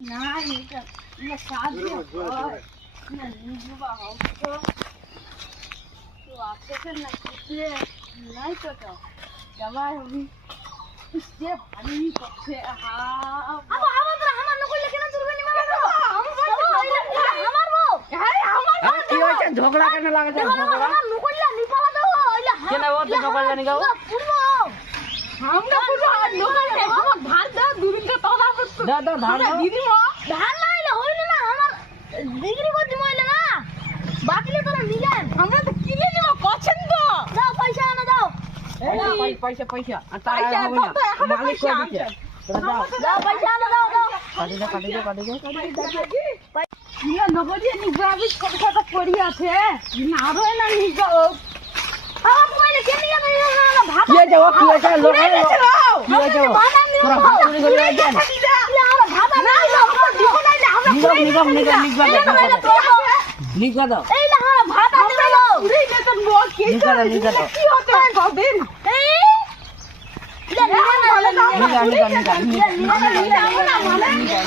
না এটা না সাহায্য হয় না নিজবা হবে তো আছে না কিছু নাই তো তো জামাই হবি যে ভারী করছে আমার নকল কেন চলবে নি বাবা তো আমার বউ হ্যাঁ আমার কি হইছে ঝগড়া কেন লাগছে ঝগড়া আমার নকল নি পালা দাও ওইলা কেন ও তো ঝগড়া জানি গাও আমরা পুরো নকল কে আমার ধান দাও দুদিনকে তোলা করতে দাও দাও ধান দাও দিদি মা ধান নাইলে হইল না আমার ডিগ্রি করতে মইলে না বাকিলে তোরা নিলেন আমরা তো কিনে নিব পছন্দ দাও পয়সা আনা দাও পয়সা পয়সা আর তাই হবে না মালিক কই দিছে দাও দাও পয়সা আনা দাও দাও কাটি দাও ইয়া নবদি নিগাবি কথা পড়ি আছে না রয় না নিগা আমার মোবাইলে কেন নিয়ে না ভাত কি হইছে ও কি হইছে লোক কি হইছে তোরা ভাত চুরি করে আইছেন ভাত না দিব নাই আমরা নিগা দাও এই না ভাত আনতে দাও উড়ে যেত লোক নিগা দাও কি হতে কদিন এই নিগা